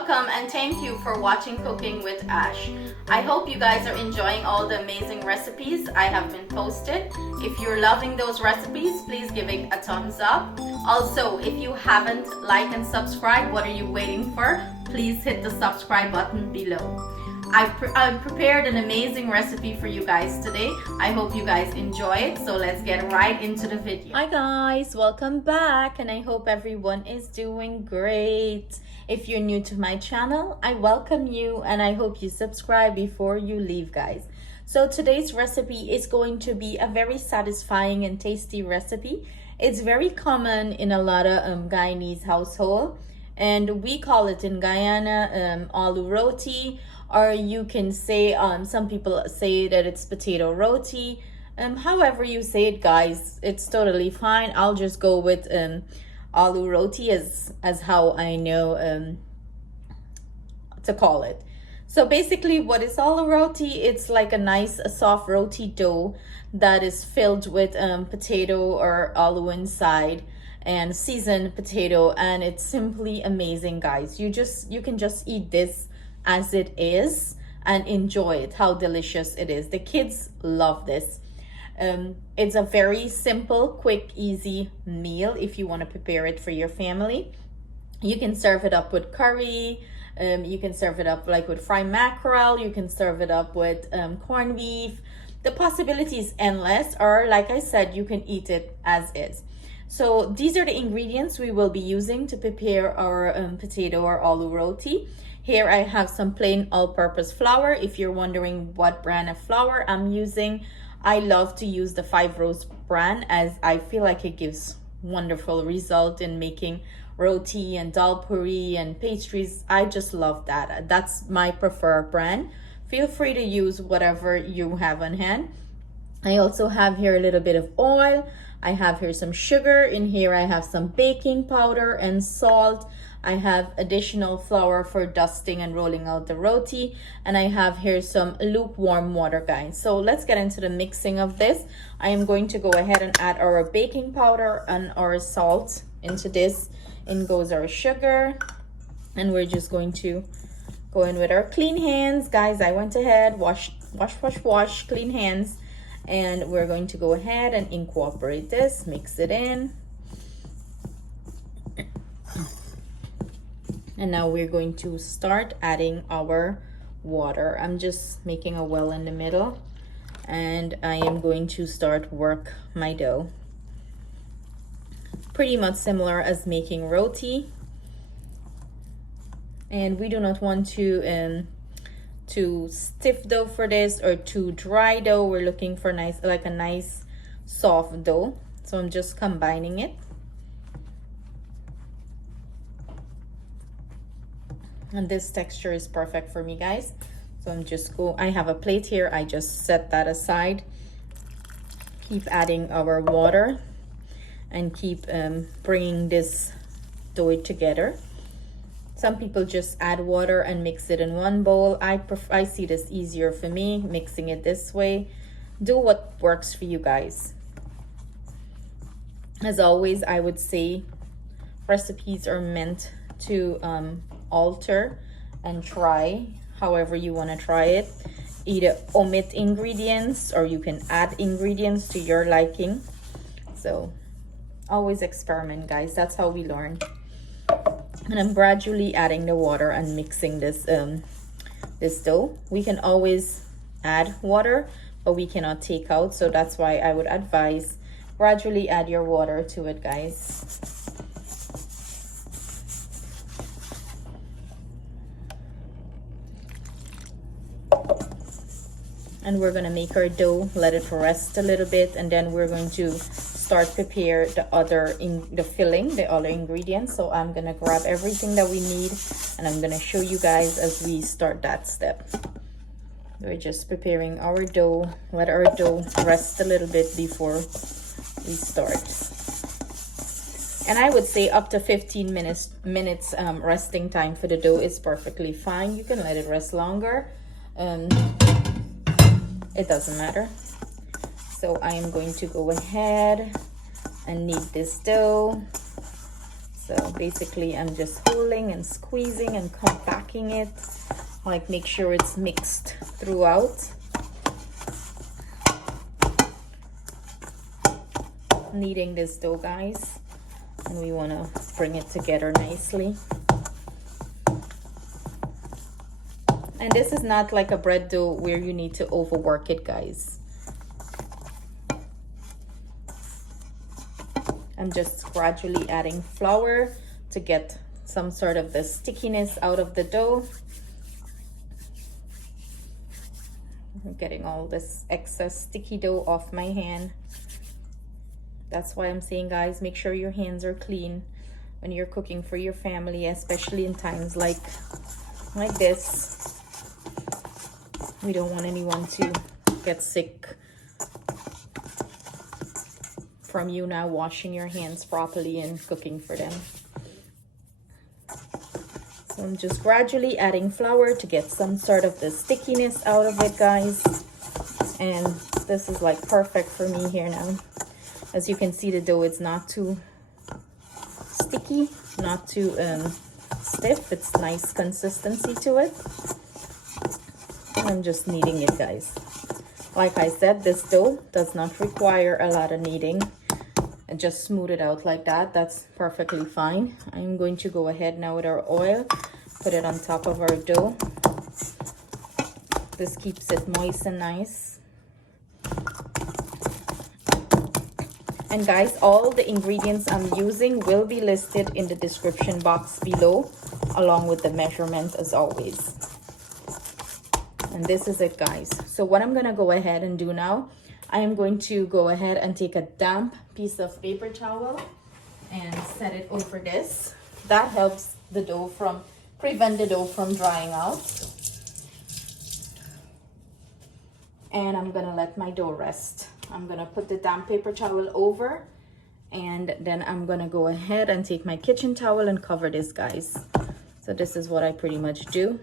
welcome and thank you for watching Cooking with Ash. I hope you guys are enjoying all the amazing recipes I have been posted. If you're loving those recipes, please give it a thumbs up. Also, if you haven't liked and subscribed, what are you waiting for? Please hit the subscribe button below. I've prepared an amazing recipe for you guys today. I hope you guys enjoy it. So let's get right into the video. Hi guys, welcome back and I hope everyone is doing great. If you're new to my channel, I welcome you and I hope you subscribe before you leave, guys. So today's recipe is going to be a very satisfying and tasty recipe. It's very common in a lot of Guyanese household, and we call it in Guyana Aloo Roti, or you can say some people say that it's potato roti. However you say it, guys, it's totally fine. I'll just go with Aloo Roti as how I know to call it. So basically, what is Aloo Roti? It's like a nice soft roti dough that is filled with potato or aloo inside and seasoned potato, and it's simply amazing, guys. You can just eat this as it is and enjoy it, how delicious it is. The kids love this. It's a very simple, quick, easy meal if you want to prepare it for your family. You can serve it up with curry. You can serve it up like with fried mackerel. You can serve it up with corned beef. The possibility is endless, or like I said, you can eat it as is. So these are the ingredients we will be using to prepare our potato or aloo roti. Here I have some plain all-purpose flour. If you're wondering what brand of flour I'm using, I love to use the 5 Rose brand, as I feel like it gives wonderful result in making roti and dal puri and pastries. I just love that. That's my preferred brand. Feel free to use whatever you have on hand. I also have here a little bit of oil. I have here some sugar. In here I have some baking powder and salt. I have additional flour for dusting and rolling out the roti, and I have here some lukewarm water, guys. So let's get into the mixing of this. I am going to go ahead and add our baking powder and our salt into this. In goes our sugar, and we're just going to go in with our clean hands, guys. I went ahead, wash, clean hands, and we're going to go ahead and incorporate this, mix it in. And now we're going to start adding our water. I'm just making a well in the middle, and I am going to start work my dough. Pretty much similar as making roti. And we do not want to stiff dough for this or too dry dough. We're looking for a nice soft dough. So I'm just combining it. And this texture is perfect for me, guys. So I have a plate here. I just set that aside. Keep adding our water and keep bringing this dough together. Some people just add water and mix it in one bowl. I see this easier for me, mixing it this way. Do what works for you guys. As always, I would say recipes are meant to alter and try however you want to try it. Either omit ingredients or you can add ingredients to your liking. So always experiment, guys. That's how we learn. And I'm gradually adding the water and mixing this this dough. We can always add water, but we cannot take out, so that's why I would advise gradually add your water to it, guys. And we're going to make our dough, let it rest a little bit, and then we're going to start prepare the other ingredients. So I'm going to grab everything that we need and I'm going to show you guys as we start that step. We're just preparing our dough. Let our dough rest a little bit before we start. And I would say up to 15 minutes resting time for the dough is perfectly fine. You can let it rest longer. It doesn't matter. So I am going to go ahead and knead this dough. So basically I'm just pulling and squeezing and compacting it, like make sure it's mixed throughout. Kneading this dough, guys, and we want to bring it together nicely. And this is not like a bread dough where you need to overwork it, guys. I'm just gradually adding flour to get some sort of the stickiness out of the dough. I'm getting all this excess sticky dough off my hand. That's why I'm saying, guys, make sure your hands are clean when you're cooking for your family, especially in times like this. We don't want anyone to get sick from you not washing your hands properly and cooking for them. So I'm just gradually adding flour to get some sort of the stickiness out of it, guys. And this is like perfect for me here now. As you can see, the dough is not too sticky, not too stiff. It's nice consistency to it. And I'm just kneading it, guys. Like I said, this dough does not require a lot of kneading. And just smooth it out like that. That's perfectly fine. I'm going to go ahead now with our oil, put it on top of our dough. This keeps it moist and nice. And guys, all the ingredients I'm using will be listed in the description box below, along with the measurement as always. And this is it, guys. So what I'm gonna go ahead and do now, I am going to go ahead and take a damp piece of paper towel and set it over this. That helps the dough from, prevent the dough from drying out. And I'm gonna let my dough rest. I'm gonna put the damp paper towel over, and then I'm gonna go ahead and take my kitchen towel and cover this, guys. So this is what I pretty much do.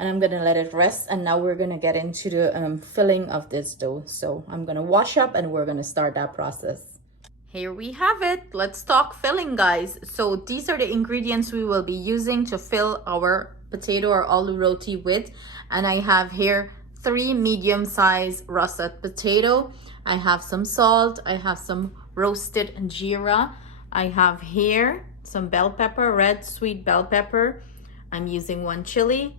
And I'm gonna let it rest, and now we're gonna get into the filling of this dough. So I'm gonna wash up and we're gonna start that process. Here we have it. Let's talk filling, guys. So these are the ingredients we will be using to fill our potato or aloo roti with. And I have here 3 medium-sized russet potato. I have some salt. I have some roasted geera. I have here some bell pepper, red sweet bell pepper. I'm using 1 chili.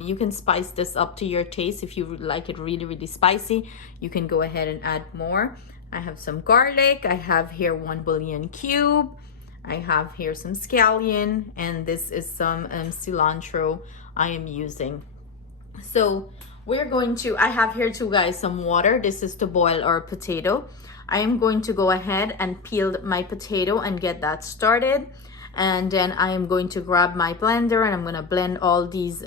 You can spice this up to your taste. If you like it really, really spicy, you can go ahead and add more. I have some garlic. I have here 1 bullion cube. I have here some scallion, and this is some cilantro I am using. So we're going to, I have here too, guys, some water. This is to boil our potato. I am going to go ahead and peel my potato and get that started. And then I am going to grab my blender and I'm going to blend all these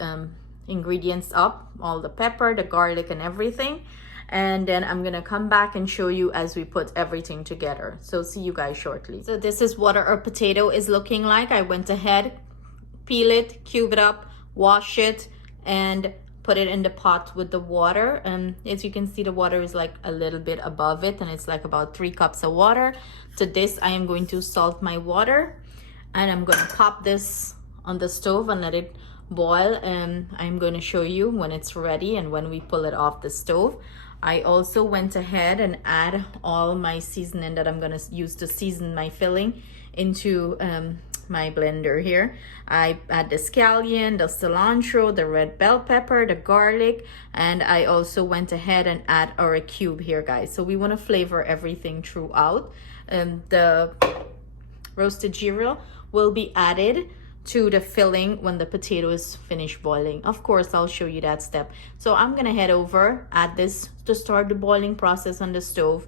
ingredients up, all the pepper, the garlic, and everything. And then I'm going to come back and show you as we put everything together. So see you guys shortly. So this is what our potato is looking like. I went ahead, peel it, cube it up, wash it, and put it in the pot with the water. And as you can see, the water is like a little bit above it, and it's like about 3 cups of water. To this, I am going to salt my water. And I'm going to pop this on the stove and let it boil, and I'm going to show you when it's ready and when we pull it off the stove. I also went ahead and add all my seasoning that I'm going to use to season my filling into my blender here. I add the scallion, the cilantro, the red bell pepper, the garlic, and I also went ahead and add our cube here, guys. So we want to flavor everything throughout. The roasted geera will be added to the filling when the potato is finished boiling. Of course, I'll show you that step. So I'm gonna head over, add this to start the boiling process on the stove.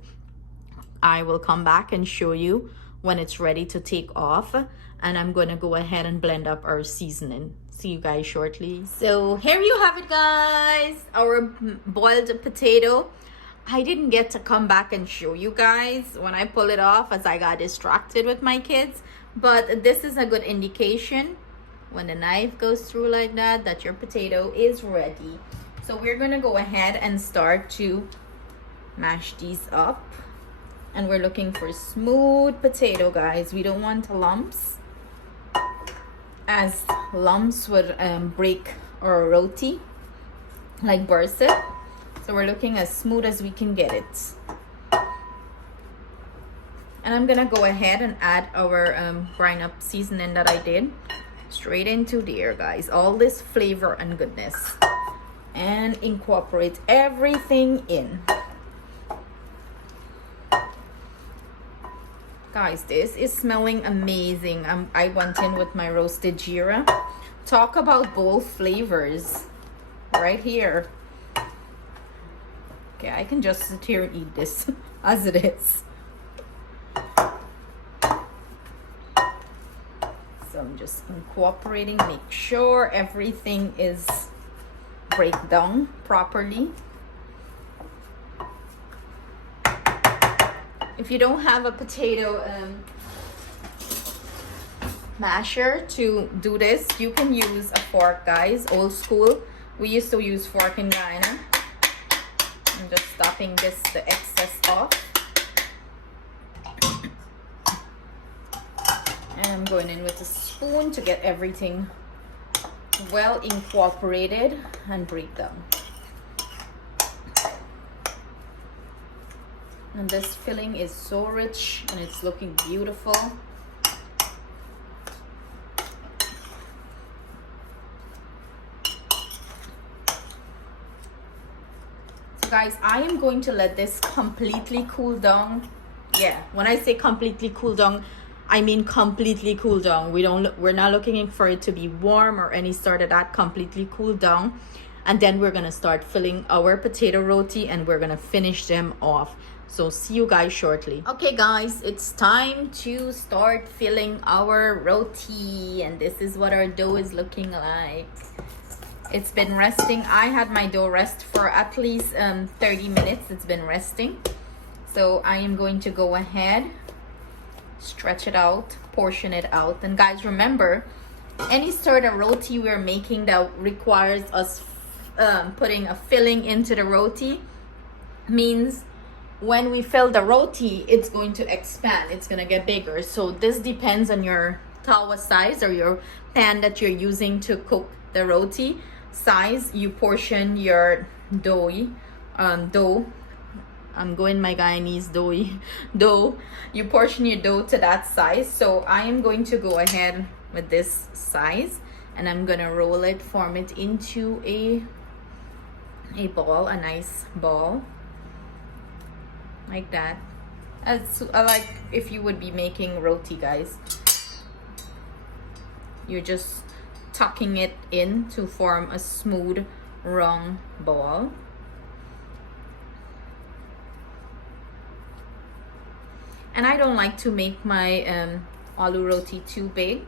I will come back and show you when it's ready to take off, and I'm gonna go ahead and blend up our seasoning. See you guys shortly. So here you have it, guys, our boiled potato. I didn't get to come back and show you guys when I pull it off, as I got distracted with my kids, but this is a good indication when the knife goes through like that, that your potato is ready. So we're gonna go ahead and start to mash these up. And we're looking for smooth potato, guys. We don't want lumps, as lumps would break our roti, like burst it. So we're looking as smooth as we can get it. And I'm gonna go ahead and add our grind up seasoning that I did straight into there, guys. All this flavor and goodness, and incorporate everything in. Guys, this is smelling amazing. I went in with my roasted geera. Talk about both flavors right here. Okay, I can just sit here and eat this as it is. So I'm just incorporating, make sure everything is break down properly. If you don't have a potato masher to do this, you can use a fork, guys. Old school. We used to use fork in Guyana. I'm just stopping the excess off. And I'm going in with a spoon to get everything well incorporated and break down. And this filling is so rich and it's looking beautiful. So guys, I am going to let this completely cool down. Yeah, when I say completely cool down, I mean completely cool down. We're not looking for it to be warm or any sort of that. Completely cool down. And then we're gonna start filling our potato roti and we're gonna finish them off. So see you guys shortly. Okay guys, it's time to start filling our roti, and this is what our dough is looking like. It's been resting. I had my dough rest for at least 30 minutes. It's been resting. So I am going to go ahead, stretch it out, portion it out. And guys, remember, any sort of roti we're making that requires us putting a filling into the roti means when we fill the roti, it's going to expand. It's going to get bigger. So this depends on your tawa size or your pan that you're using to cook the roti size. You portion your dough. I'm going my Guyanese dough. You portion your dough to that size. So I am going to go ahead with this size, and I'm going to roll it, form it into a ball, a nice ball. Like that. As like if you would be making roti, guys. You're just tucking it in to form a smooth round ball. And I don't like to make my aloo roti too big,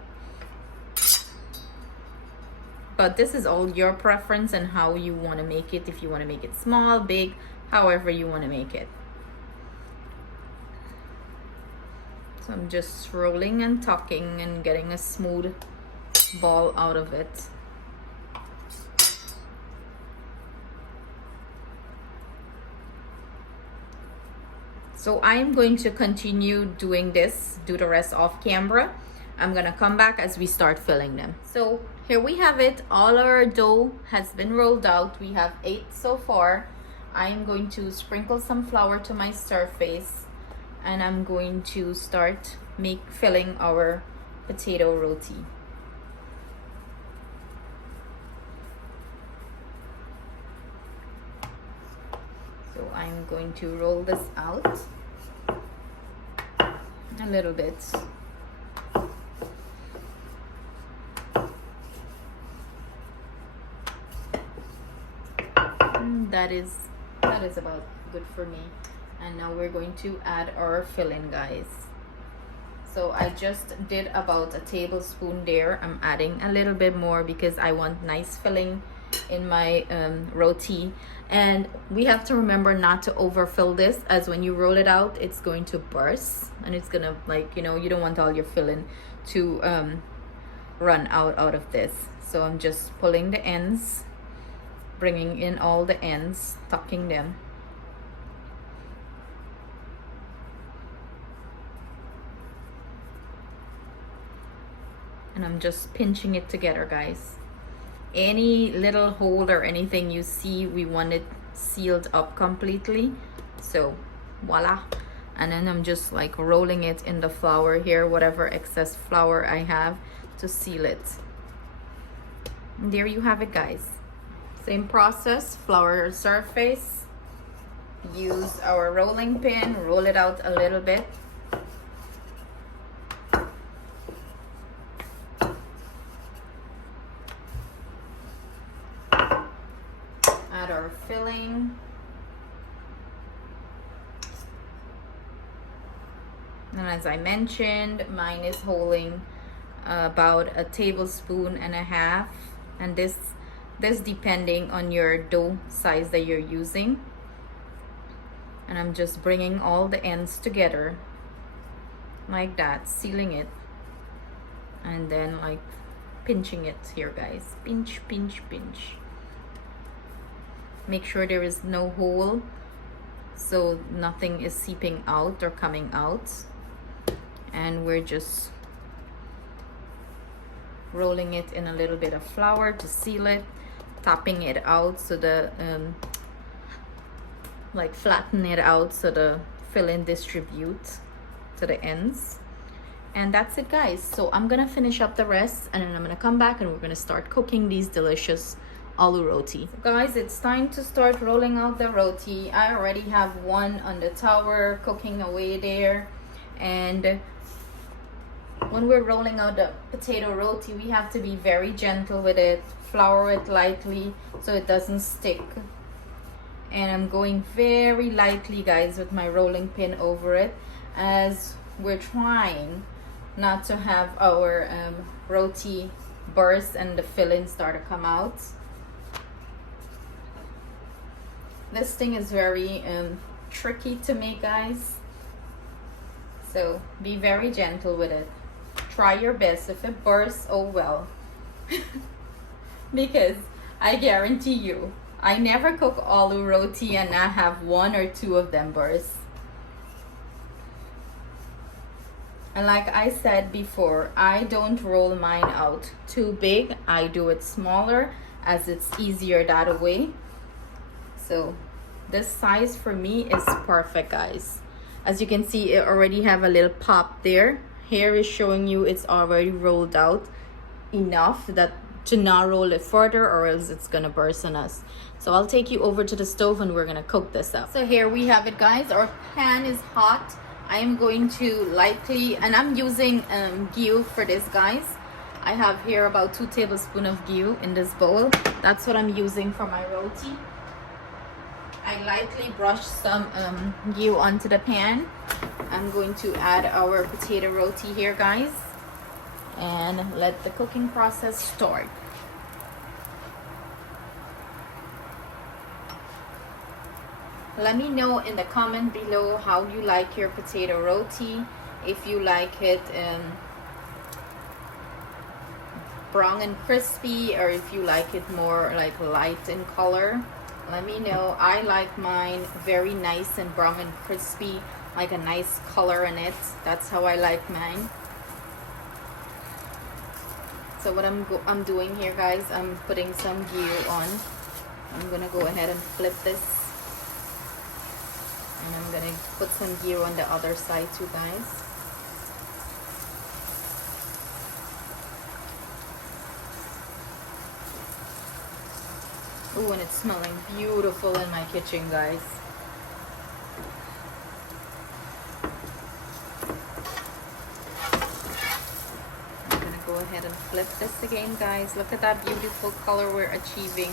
but this is all your preference and how you want to make it. If you want to make it small, big, however you want to make it. So I'm just rolling and tucking and getting a smooth ball out of it. So I'm going to continue doing this, do the rest off camera. I'm gonna come back as we start filling them. So here we have it. All our dough has been rolled out. We have 8 so far. I'm going to sprinkle some flour to my surface, and I'm going to start filling our potato roti. So I'm going to roll this out a little bit. That is about good for me. And now we're going to add our filling, guys. So I just did about a tablespoon there. I'm adding a little bit more because I want nice filling in my roti. And we have to remember not to overfill this, as when you roll it out, it's going to burst, and it's gonna, like, you know, you don't want all your filling to run out of this. So I'm just pulling the ends, bringing in all the ends, tucking them. And I'm just pinching it together, guys. Any little hole or anything you see, we want it sealed up completely. So voila. And then I'm just like rolling it in the flour here, whatever excess flour I have, to seal it. And there you have it, guys. Same process, flour surface. Use our rolling pin, roll it out a little bit. Add our filling. And as I mentioned, mine is holding about a tablespoon and a half, and this depending on your dough size that you're using. And I'm just bringing all the ends together like that, sealing it, and then like pinching it here, guys. Pinch, pinch, pinch. Make sure there is no hole so nothing is seeping out or coming out. And we're just rolling it in a little bit of flour to seal it, tapping it out so the like flatten it out so the filling distribute to the ends. And that's it, guys. So I'm gonna finish up the rest, and then I'm gonna come back and we're gonna start cooking these delicious aloo roti. So guys, it's time to start rolling out the roti. I already have one on the tower cooking away there. And when we're rolling out the potato roti, we have to be very gentle with it, flour it lightly so it doesn't stick. And I'm going very lightly, guys, with my rolling pin over it, as we're trying not to have our roti burst and the filling start to come out. This thing is very tricky to make, guys, so be very gentle with it. Try your best. If it bursts, oh well. Because I guarantee you, I never cook aloo roti and not have one or two of them burst. And like I said before, I don't roll mine out too big. I do it smaller as it's easier that way. So this size for me is perfect, guys. As you can see, it already have a little pop there. Here is showing you it's already rolled out enough that to not roll it further, or else it's gonna burst on us. So I'll take you over to the stove and we're gonna cook this up. So here we have it, guys. Our pan is hot. I am going to lightly, and I'm using ghee for this, guys. I have here about 2 tablespoons of ghee in this bowl. That's what I'm using for my roti. I lightly brush some ghee onto the pan. I'm going to add our potato roti here, guys, and let the cooking process start. Let me know in the comment below how you like your potato roti. If you like it brown and crispy, or if you like it more like light in color, let me know. I like mine very nice and brown and crispy, like a nice color in it. That's how I like mine. So what I'm doing here, guys, I'm putting some ghee on. I'm gonna go ahead and flip this, and I'm gonna put some ghee on the other side too, guys. Ooh, and it's smelling beautiful in my kitchen, guys. I'm gonna go ahead and flip this again, guys. Look at that beautiful color we're achieving.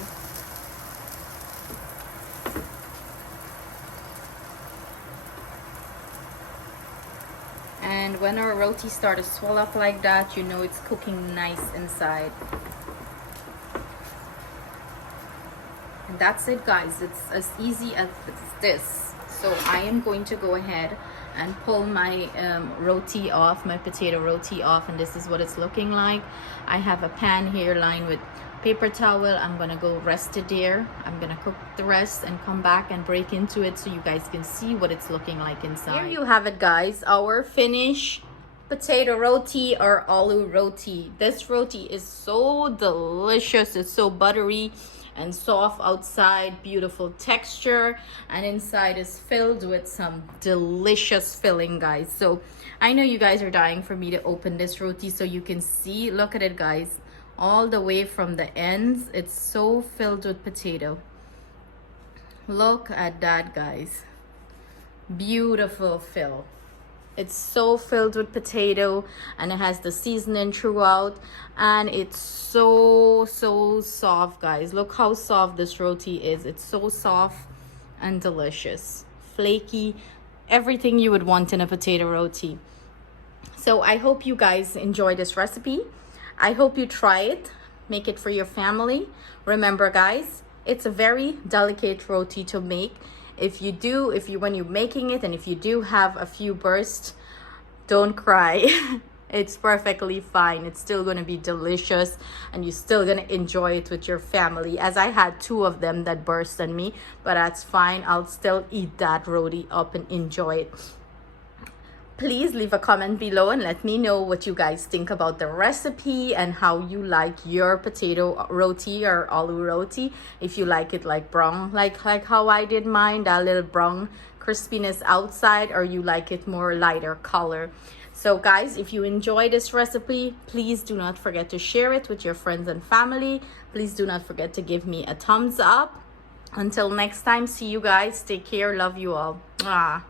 And when our roti start to swell up like that, you know it's cooking nice inside. And that's it, guys. It's as easy as this. So I am going to go ahead and pull my roti off, my potato roti off, and this is what it's looking like. I have a pan here lined with paper towel. I'm gonna go rest it there. I'm gonna cook the rest and come back and break into it so you guys can see what it's looking like inside. Here you have it, guys, our finished potato roti or aloo roti. This roti is so delicious. It's so buttery and soft outside, beautiful texture, and inside is filled with some delicious filling, guys. So I know you guys are dying for me to open this roti so you can see. Look at it, guys, all the way from the ends. It's so filled with potato. Look at that, guys. Beautiful fill. It's so filled with potato, and it has the seasoning throughout, and it's so soft, guys. Look how soft this roti is. It's so soft and delicious, flaky, everything you would want in a potato roti. So I hope you guys enjoy this recipe. I hope you try it, make it for your family. Remember, guys, it's a very delicate roti to make. When you're making it, and if you do have a few bursts, don't cry. It's perfectly fine. It's still going to be delicious, and you're still going to enjoy it with your family. As I had 2 of them that burst on me, but that's fine. I'll still eat that roti up and enjoy it. Please leave a comment below and let me know what you guys think about the recipe and how you like your potato roti or aloo roti. If you like it like brown, like how I did mine, that little brown crispiness outside, or you like it more lighter color. So guys, if you enjoy this recipe, please do not forget to share it with your friends and family. Please do not forget to give me a thumbs up. Until next time, see you guys. Take care. Love you all. Mwah.